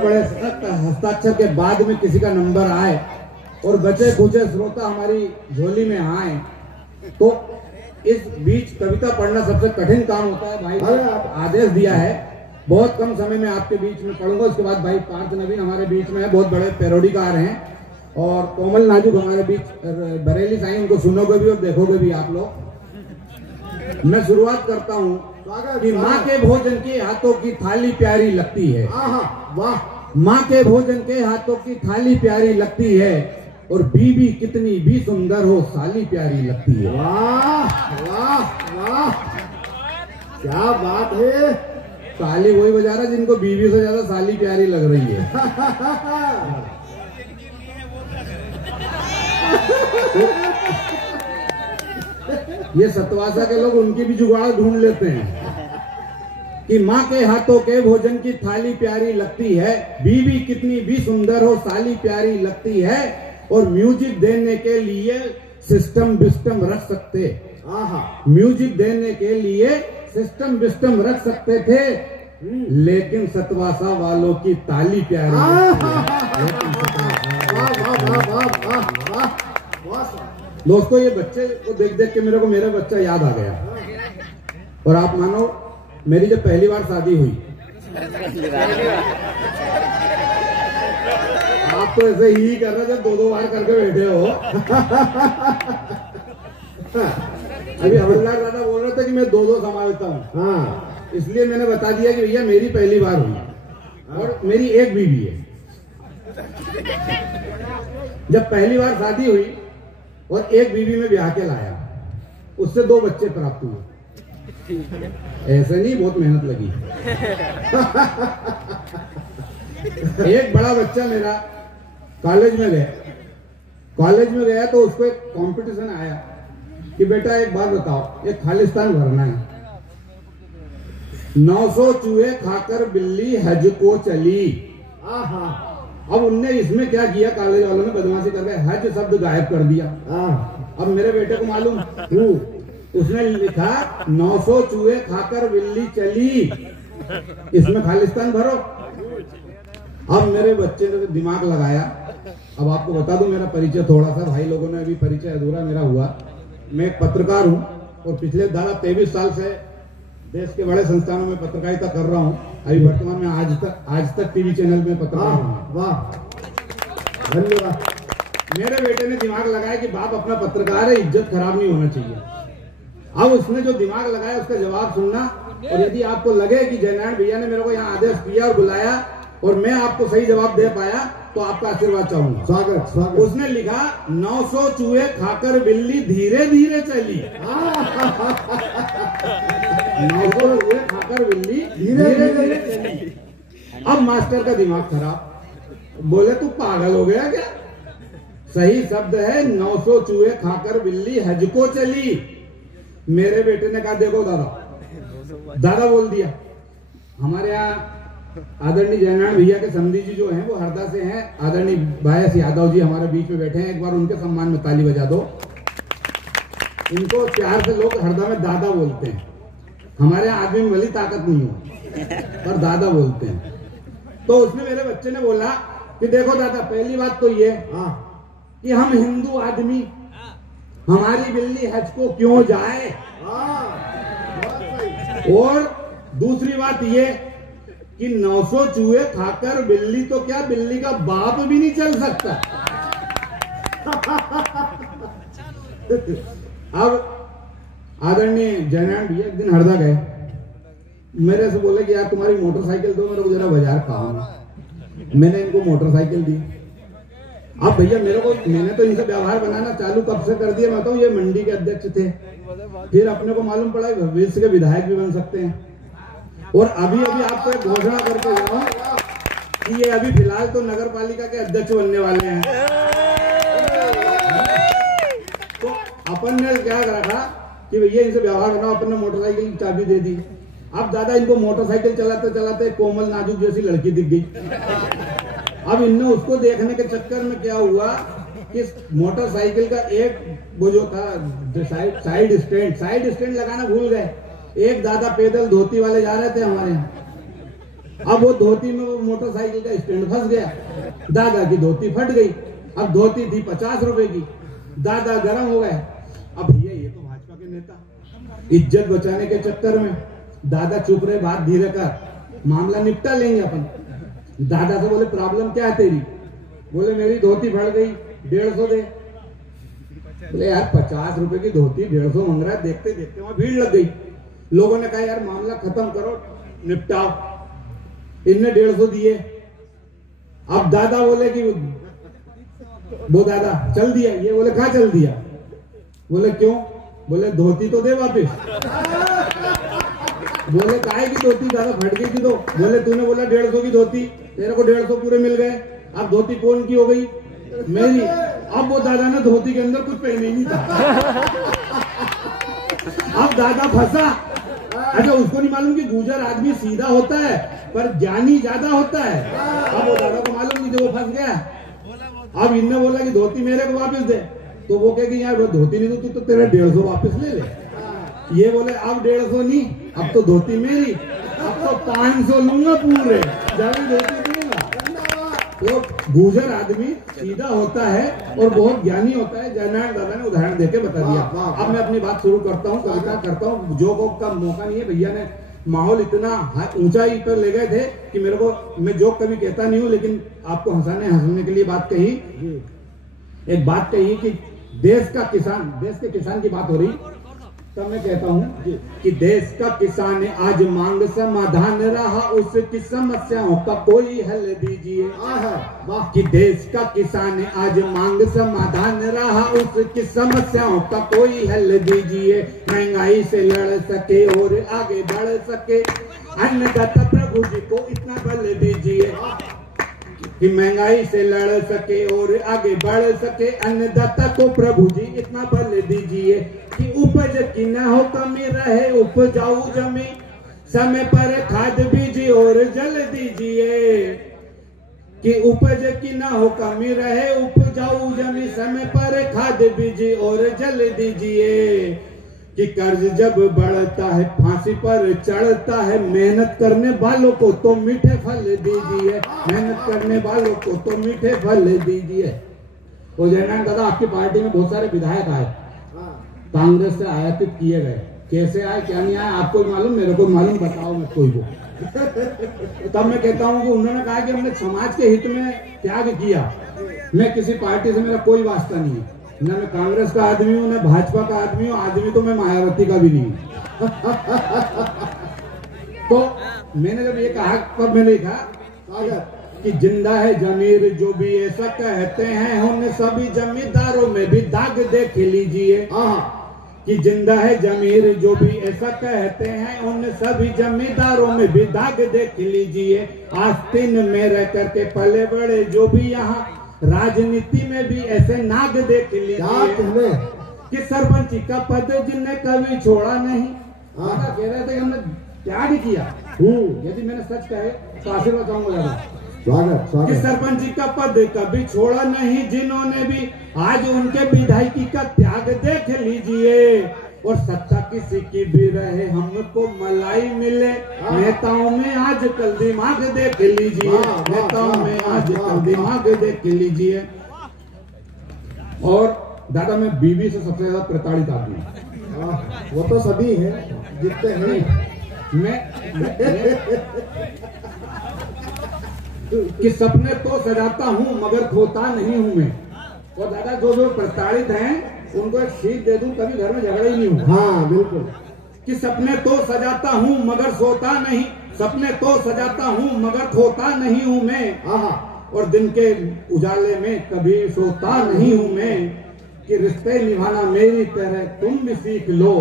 बड़े सख्त हस्ताक्षर के बाद में किसी का नंबर आए और बचे खुचे श्रोता हमारी झोली में आए तो इस बीच कविता पढ़ना सबसे कठिन काम होता है। भाई आप आदेश दिया है, बहुत कम समय में आपके बीच में पढ़ूंगा। उसके बाद भाई पार्थ नवीन हमारे बीच में है, बहुत बड़े पैरोडीकार हैं, और कोमल नाजुक हमारे बीच बरेली साईं, उनको सुनोगे भी और देखोगे भी आप लोग। मैं शुरुआत करता हूँ कि माँ के भोजन के हाथों की थाली प्यारी लगती है। वाह, माँ के भोजन के हाथों की थाली प्यारी लगती है, और बीबी कितनी भी सुंदर हो साली प्यारी लगती है। वाह वाह वाह, क्या बात है। ताली वही बजा रहा जिनको बीबी से ज्यादा साली प्यारी लग रही है। ये सतवासा के लोग उनकी भी जुगाड़ ढूंढ लेते हैं कि माँ के हाथों के भोजन की थाली प्यारी लगती है, बीबी कितनी भी सुंदर हो साली प्यारी लगती है, और म्यूजिक देने के लिए सिस्टम बिस्टम रख सकते। म्यूजिक देने के लिए सिस्टम बिस्टम रख सकते थे, लेकिन सतवासा वालों की ताली प्यारी। दोस्तों, ये बच्चे को देख देख के मेरे को मेरा बच्चा याद आ गया। और आप मानो, मेरी जब पहली बार शादी हुई, आप तो ऐसे ही कर रहे थे, दो बार करके बैठे हो। अभी हवलदार दादा बोल रहे थे कि मैं दो संभालता हूँ। हाँ, इसलिए मैंने बता दिया कि भैया मेरी पहली बार हुई और मेरी एक बीवी है। जब पहली बार शादी हुई और एक बीवी में ब्याह के लाया, उससे 2 बच्चे प्राप्त हुए। ऐसे नहीं, बहुत मेहनत लगी। एक बड़ा बच्चा मेरा कॉलेज में गया तो उसको एक कंपटीशन आया कि बेटा एक बात बताओ, एक खालिस्तान भरना है। 900 चूहे खाकर बिल्ली हज को चली। अब उनने इसमें क्या किया, कॉलेज वालों ने बदमाशी करके हज शब्द गायब कर दिया। अब मेरे बेटे को मालूम, उसने लिखा 900 चूहे खाकर बिल्ली चली, इसमें खालिस्तान भरो। अब मेरे बच्चे ने दिमाग लगाया। अब आपको बता दूं मेरा परिचय थोड़ा सा, भाई लोगों ने अभी परिचय अधूरा मेरा हुआ। मैं एक पत्रकार हूं और पिछले 23 साल से देश के बड़े संस्थानों में पत्रकारिता कर रहा हूं। अभी वर्तमान में आज तक टीवी चैनल में पत्रकार हूं। वाह, धन्यवाद। मेरे बेटे ने दिमाग लगाया कि बाप अपना पत्रकार है, इज्जत खराब नहीं होना चाहिए। अब उसने जो दिमाग लगाया उसका जवाब सुनना, और यदि आपको लगे कि जयनारायण भैया ने मेरे को यहाँ आदेश दिया और बुलाया और मैं आपको सही जवाब दे पाया तो आपका आशीर्वाद चाहूंगा। स्वागत। उसने लिखा 900 चूहे खाकर बिल्ली धीरे धीरे चली। 900 चूहे खाकर बिल्ली धीरे धीरे चली। अब मास्टर का दिमाग खराब, बोले तू पागल हो गया क्या? सही शब्द है 900 चूहे खाकर बिल्ली हज को चली। मेरे बेटे ने कहा देखो दादा बोल दिया। हमारे यहाँ आदरणीय जयनारायण भैया के समधी जी जो हैं वो हरदा से हैं। आदरणीय भाई यादव जी हमारे बीच में बैठे हैं, एक बार उनके सम्मान में ताली बजा दो। इनको प्यार से लोग हरदा में दादा बोलते हैं। हमारे यहाँ आदमी में भली ताकत नहीं हो पर दादा बोलते हैं। तो उसमें मेरे बच्चे ने बोला कि देखो दादा, पहली बात तो ये कि हम हिंदू आदमी, हमारी बिल्ली हज को क्यों जाए, और दूसरी बात ये कि 900 चूहे खाकर बिल्ली तो क्या, बिल्ली का बाप भी नहीं चल सकता। अब आदरणीय जयनारायण भैया एक दिन हरदा गए, मेरे से बोले कि यार तुम्हारी मोटरसाइकिल दो, मेरे को जरा बाजार काम है। मैंने इनको मोटरसाइकिल दी। अब भैया मैंने तो इनसे व्यवहार बनाना चालू कब से कर दिया, मैं तो ये मंडी के अध्यक्ष थे, फिर अपने को मालूम पड़ा भविष्य के विधायक भी बन सकते हैं। और अभी आपको एक घोषणा करके जाऊं कि ये अभी फिलहाल तो नगर पालिका के अध्यक्ष बनने वाले हैं। तो अपन ने क्या रखा कि भैया इनसे व्यवहार बनाओ, अपन ने मोटरसाइकिल की चाबी दे दी। अब दादा इनको मोटरसाइकिल चलाते चलाते कोमल नाजुक जैसी लड़की दिख गई। अब इनने उसको देखने के चक्कर में क्या हुआ कि मोटरसाइकिल का एक वो जो था साइड स्टैंड लगाना भूल गए। एक दादा पैदल धोती वाले जा रहे थे हमारे यहाँ, अब वो धोती में वो मोटरसाइकिल का स्टैंड फंस गया, दादा की धोती फट गई। अब धोती थी 50 रुपए की, दादा गर्म हो गए। अब भैया ये तो भाजपा के नेता, इज्जत बचाने के चक्कर में दादा चुप रहे, बात धीरे कर, मामला निपटा लेंगे अपन। दादा से बोले प्रॉब्लम क्या है तेरी? बोले मेरी धोती फट गई, 150 दे। बोले यार 50 रुपए की धोती 150 मांग रहा है। देखते देखते वहां भीड़ लग गई। लोगों ने कहा यार मामला खत्म करो, निपटाओ। इनने 150 दिए। अब दादा बोले कि वो दादा चल दिया। ये बोले कहाँ चल दिया? बोले क्यों? बोले धोती तो दे वापिस। बोले काहे की धोती दादा, फट गई थी तो। बोले तूने बोला 150 की धोती, तेरे को 150 पूरे मिल गए। अब धोती कौन की हो गई? मेरी। अब वो दादा ने धोती के अंदर कुछ पहने ही नहीं था। अब दादा फंसा। अच्छा उसको नहीं मालूम कि गुजर आदमी सीधा होता है पर ज्ञानी ज्यादा होता है। अब वो दादा को मालूम नहीं था, वो फंस गया। अब इनने बोला कि धोती मेरे को वापस दे। तो वो कहे कि यार वो धोती नहीं तो तेरा 150 वापस ले ले। ये बोले अब 150 नहीं, अब तो धोती मेरी, अब तो 500 लूंगा पूरे, जब धोती दूंगा। तो गुजर आदमी सीधा होता है और बहुत ज्ञानी होता है। जयनारायण दादा ने उदाहरण देके बता दिया। अब मैं अपनी बात शुरू करता हूँ, कविता करता हूँ। जोक का मौका नहीं है, भैया ने माहौल इतना ऊंचाई पर ले गए थे कि मेरे को, मैं जोक कभी कहता नहीं हूँ लेकिन आपको हंसने के लिए बात कही। एक बात कही कि देश के किसान की बात हो रही, तब मैं कहता हूँ कि देश का किसान आज मांग समाधान रहा, उसकी समस्याओं का कोई हल दीजिए। कि देश का किसान आज मांग समाधान रहा, उसकी समस्याओं का कोई हल दीजिए। महंगाई से लड़ सके और आगे बढ़ सके, अन्नदाता प्रभु जी को इतना बल दीजिए। कि महंगाई से लड़ सके और आगे बढ़ सके, अन्नदाता को प्रभु जी इतना बल दीजिए। कि उपज की न हो कमी रहे, उपजाऊ जमीन समय पर खाद बीज और जल दीजिए। कि उपज की न हो कमी रहे, उपजाऊ जमीन समय पर खाद बीज और जल दीजिए। कि कर्ज जब बढ़ता है फांसी पर चढ़ता है, मेहनत करने वालों को तो मीठे फल दीजिए। मेहनत करने वालों को तो मीठे फल दीजिए। तो जयनारायण दादा आपकी पार्टी में बहुत सारे विधायक आए, कांग्रेस से आयातित किए गए। कैसे आए क्या नहीं आए आपको मालूम, मेरे को मालूम, बताओ मैं कोई को। तब मैं कहता हूँ कि उन्होंने कहा कि हमने समाज के हित में त्याग किया। मैं किसी पार्टी से मेरा कोई वास्ता नहीं है, न मैं कांग्रेस का आदमी हूँ न भाजपा का आदमी हूँ, आदमी तो मैं मायावती का भी नहीं हूँ। तो मैंने जब ये कहा तब मैंने कहा कि जिंदा है जमीर जो भी ऐसा कहते हैं, उन सभी जमींदारों में भी दाग देख लीजिए। कि जिंदा है जमीर जो भी ऐसा कहते हैं, उन सभी जमींदारों में भी दाग देख लीजिए। आस्तीन में रह करके पले बड़े जो भी यहाँ, राजनीति में भी ऐसे नाग देख लीजिए। कि सरपंची का पद जिन्हें कभी छोड़ा नहीं, कह रहे थे हमने त्याग किया। यदि मैंने सच कहे तो आशीर्वाद चाहूंगा। कि सरपंची का पद कभी छोड़ा नहीं जिन्होंने भी, आज उनके विधायकी का त्याग देख लीजिए। और सत्ता किसी की भी रहे हमको मलाई मिले, नेताओं में आजकल दिमाग देख लीजिए। नेताओं में आजकल दिमाग देख लीजिए। और दादा मैं बीवी से सबसे ज्यादा प्रताड़ित आदमी हूँ। वो तो सभी है जितने हैं। मैं कि सपने तो सजाता हूँ मगर खोता नहीं हूँ मैं। और दादा जो प्रताड़ित हैं उनको एक सीख दे दूं, कभी घर में झगड़ा ही नहीं होगा। हाँ बिल्कुल। कि सपने तो सजाता हूँ मगर सोता नहीं, सपने तो सजाता हूँ मगर खोता नहीं हूँ मैं। और दिन के उजाले में कभी सोता नहीं हूँ मैं। कि रिश्ते निभाना मेरी तरह तुम भी सीख लो।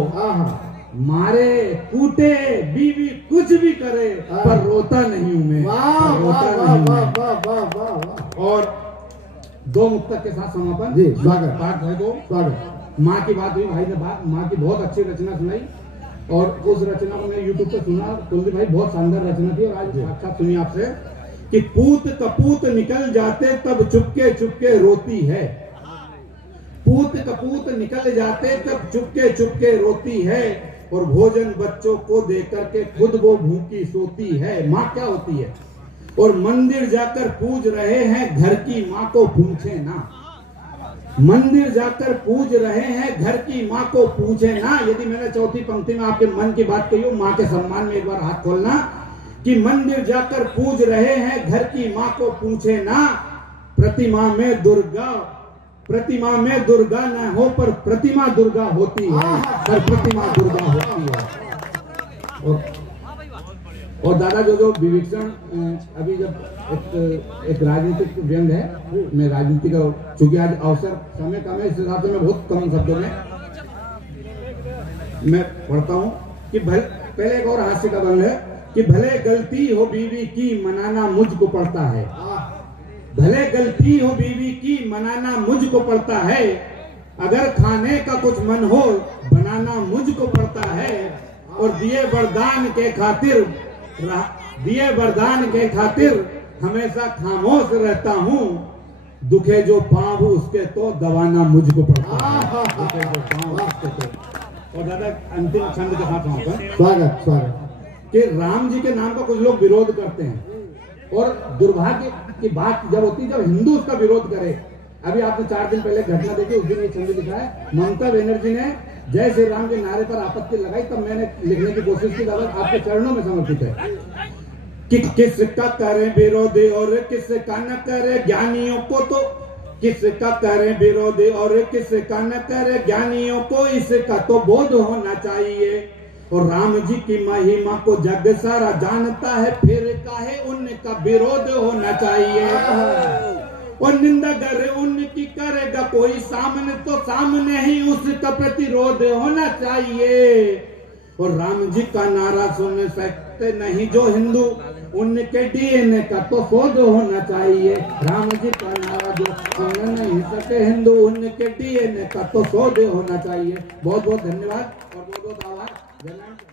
मारे कूटे बीवी कुछ भी करे पर रोता नहीं हूँ मैं। और दो मुक्तक के साथ समापन। जी स्वागत। पाठ है दो। स्वागत। माँ की बात हुई, भाई ने बात, माँ की बहुत अच्छी रचना सुनाई और उस रचना को मैंने यूट्यूब पे सुना। कुलदीप भाई बहुत शानदार रचना थी और आज साक्षात सुनी आपसे। कि पूत कपूत निकल जाते तब चुपके चुपके रोती है, पूत कपूत निकल जाते तब चुपके चुपके रोती है। और भोजन बच्चों को देकर के खुद वो भूखी सोती है। माँ क्या होती है? और मंदिर जाकर पूज रहे हैं घर की माँ को पूछे ना। मंदिर जाकर पूज रहे हैं घर की माँ को पूछे ना। यदि मैंने चौथी पंक्ति में आपके मन की बात कही हो, माँ के सम्मान में एक बार हाथ खोलना कि मंदिर जाकर पूज रहे हैं घर की माँ को पूछे ना। प्रतिमा में दुर्गा न हो पर प्रतिमा दुर्गा होती है, पर प्रतिमा दुर्गा होती है। और दादा जो विभीषण अभी जब एक राजनीतिक व्यंग है, मैं राजनीति का चूंकि आज अवसर समय कम है इस हिसाब से मैं बहुत कम शब्दों में मैं पढ़ता हूँ कि पहले एक और हास्य का व्यंग है कि भले गलती हो बीवी की मनाना मुझको पड़ता है। भले गलती हो बीवी की मनाना मुझको पड़ता है। अगर खाने का कुछ मन हो बनाना मुझको पड़ता है। और दिए वरदान के खातिर हमेशा खामोश रहता हूँ। दुखे जो पाँव उसके तो दबाना मुझको पड़ता है। और दादा अंतिम छंद के साथ स्वागत कि राम जी के नाम का कुछ लोग विरोध करते हैं, और दुर्भाग्य की बात जब होती है जब हिंदू उसका विरोध करे। अभी आपने 4 दिन पहले घटना देखी, उस दिन ये छंद लिखा है, ममता बनर्जी ने जय श्री राम के नारे पर आपत्ति लगाई, तब मैंने लिखने की कोशिश की। दादा आपके चरणों में समर्पित है कि किसका करे विरोधी और किसका न करे ज्ञानियों को, तो किसका करे विरोधी और किसका न करे ज्ञानियों को, इसका तो बोध होना चाहिए। और राम जी की महिमा को जग सारा जानता है, फिर काहे उनका विरोध होना चाहिए। और निंदा करे उनकी करेगा कोई सामने, तो सामने ही उसका प्रतिरोध होना चाहिए। और राम जी का नारा सुन सकते नहीं जो हिंदू, उनके डीएनए का तो शोध होना चाहिए। राम जी का नारा जो सुन नहीं सके हिंदू, उनके डीएनए का तो शोध होना चाहिए। बहुत बहुत धन्यवाद और बहुत बहुत आभार।